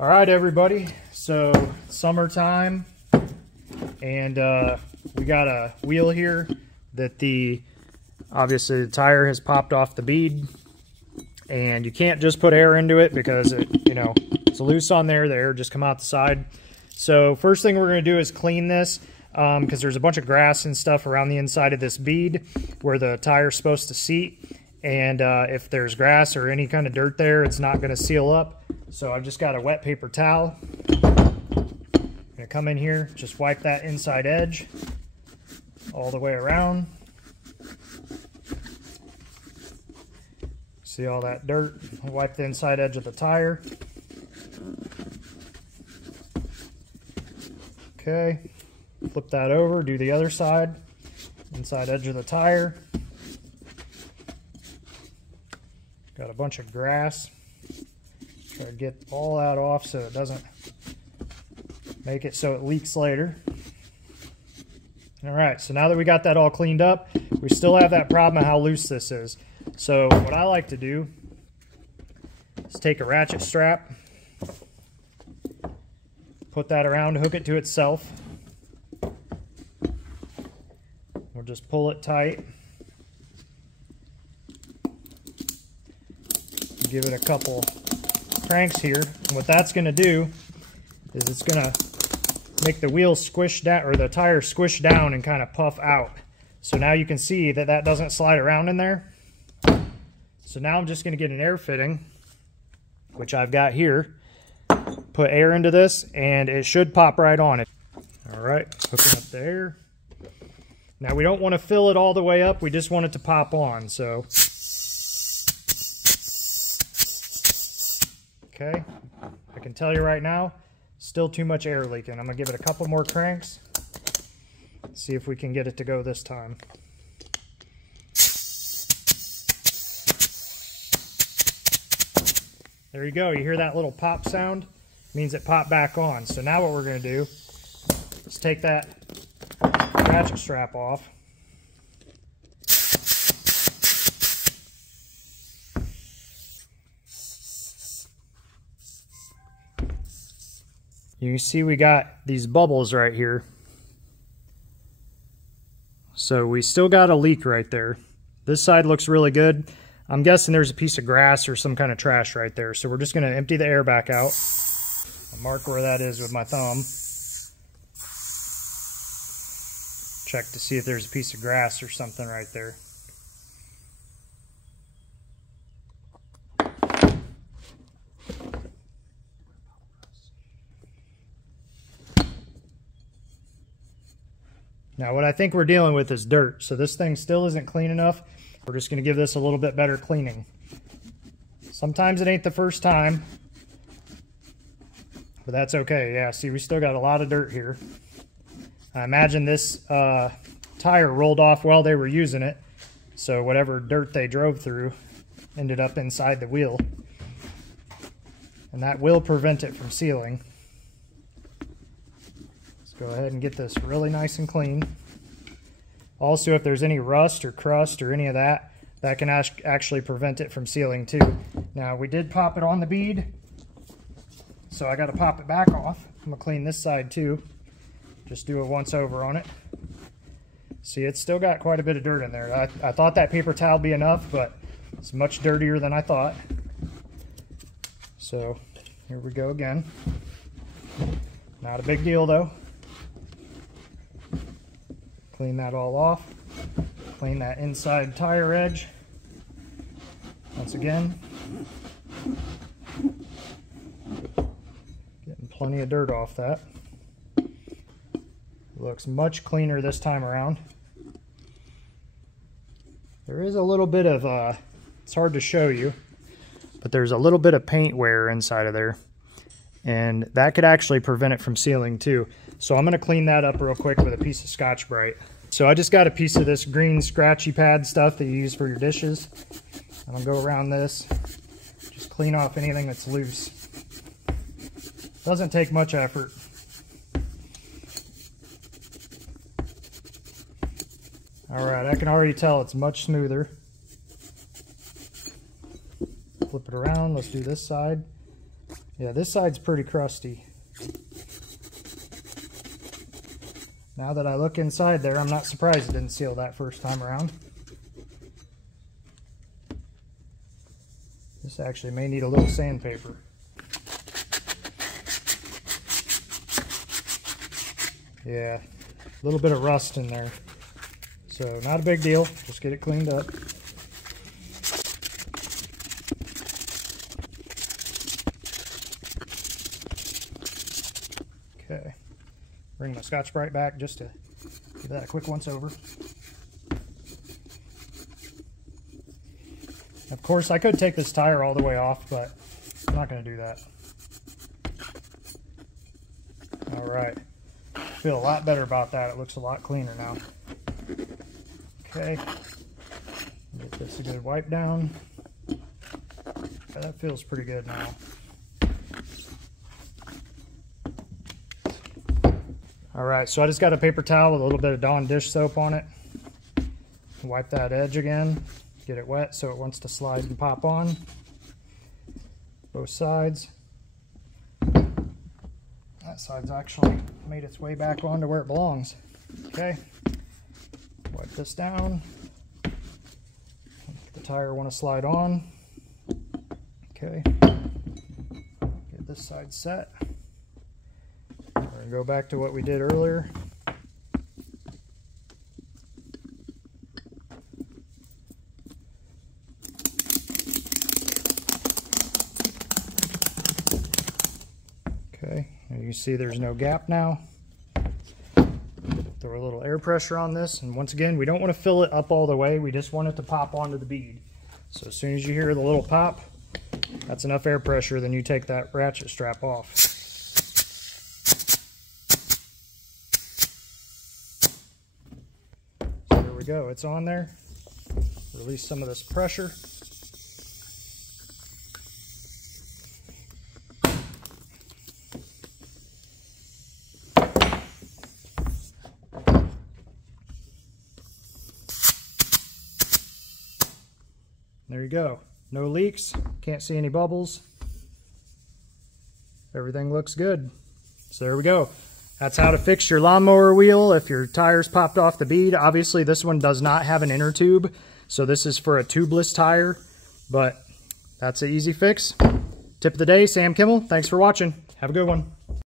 All right, everybody. So summertime, and we got a wheel here that obviously the tire has popped off the bead, and you can't just put air into it because it's loose on there. The air just come out the side. So first thing we're going to do is clean this because there's a bunch of grass and stuff around the inside of this bead where the tire's supposed to seat. And if there's grass or any kind of dirt there, it's not going to seal up. So I've just got a wet paper towel. I'm going to come in here, just wipe that inside edge all the way around. See all that dirt? Wipe the inside edge of the tire. Okay, flip that over, do the other side, inside edge of the tire. Got a bunch of grass. Try to get all that off so it doesn't make it so it leaks later. All right, so now that we got that all cleaned up, we still have that problem of how loose this is. So what I like to do is take a ratchet strap, put that around, hook it to itself. We'll just pull it tight. Give it a couple cranks here. And what that's going to do is it's going to make the wheel squish down, or the tire squish down and kind of puff out. So now you can see that that doesn't slide around in there. So now I'm just going to get an air fitting, which I've got here. Put air into this and it should pop right on it. All right, hooking up the air. Now we don't want to fill it all the way up, we just want it to pop on. So okay, I can tell you right now, still too much air leaking. I'm gonna give it a couple more cranks, see if we can get it to go this time. There you go, you hear that little pop sound? It means it popped back on. So now what we're gonna do is take that ratchet strap off. You see we got these bubbles right here. So we still got a leak right there. This side looks really good. I'm guessing there's a piece of grass or some kind of trash right there. So we're just going to empty the air back out. I'll mark where that is with my thumb. Check to see if there's a piece of grass or something right there. Now what I think we're dealing with is dirt, so this thing still isn't clean enough. We're just going to give this a little bit better cleaning. Sometimes it ain't the first time, but that's okay. Yeah, see, we still got a lot of dirt here. I imagine this tire rolled off while they were using it, so whatever dirt they drove through ended up inside the wheel, and that will prevent it from sealing. Go ahead and get this really nice and clean. Also, if there's any rust or crust or any of that, that can actually prevent it from sealing too. Now, we did pop it on the bead, so I got to pop it back off. I'm going to clean this side too. Just do a once over on it. See, it's still got quite a bit of dirt in there. I thought that paper towel would be enough, but it's much dirtier than I thought. So, here we go again. Not a big deal though. Clean that all off. Clean that inside tire edge. Once again. Getting plenty of dirt off that. Looks much cleaner this time around. There is a little bit of, it's hard to show you, but there's a little bit of paint wear inside of there. And that could actually prevent it from sealing too. So I'm going to clean that up real quick with a piece of Scotch-Brite. So I just got a piece of this green scratchy pad stuff that you use for your dishes. I'm going to go around this, just clean off anything that's loose. Doesn't take much effort. Alright, I can already tell it's much smoother. Flip it around, let's do this side. Yeah, this side's pretty crusty. Now that I look inside there, I'm not surprised it didn't seal that first time around. This actually may need a little sandpaper. Yeah, a little bit of rust in there. So not a big deal, just get it cleaned up. Okay, bring my Scotch-Brite back just to give that a quick once over. Of course, I could take this tire all the way off, but I'm not going to do that. All right, feel a lot better about that. It looks a lot cleaner now. Okay, get this a good wipe down. Yeah, that feels pretty good now. All right, so I just got a paper towel with a little bit of Dawn dish soap on it. Wipe that edge again, get it wet so it wants to slide and pop on. Both sides. That side's actually made its way back onto where it belongs. Okay, wipe this down. The tire want to slide on. Okay, get this side set. We're going to go back to what we did earlier. Okay, and you see there's no gap now. Throw a little air pressure on this, and once again, we don't want to fill it up all the way, we just want it to pop onto the bead. So as soon as you hear the little pop, that's enough air pressure, then you take that ratchet strap off. Go, it's on there. Release some of this pressure. There you go. No leaks, can't see any bubbles. Everything looks good. So there we go. That's how to fix your lawnmower wheel if your tires popped off the bead. Obviously, this one does not have an inner tube, so this is for a tubeless tire, but that's an easy fix. Tip of the day, Sam Kimmel. Thanks for watching. Have a good one.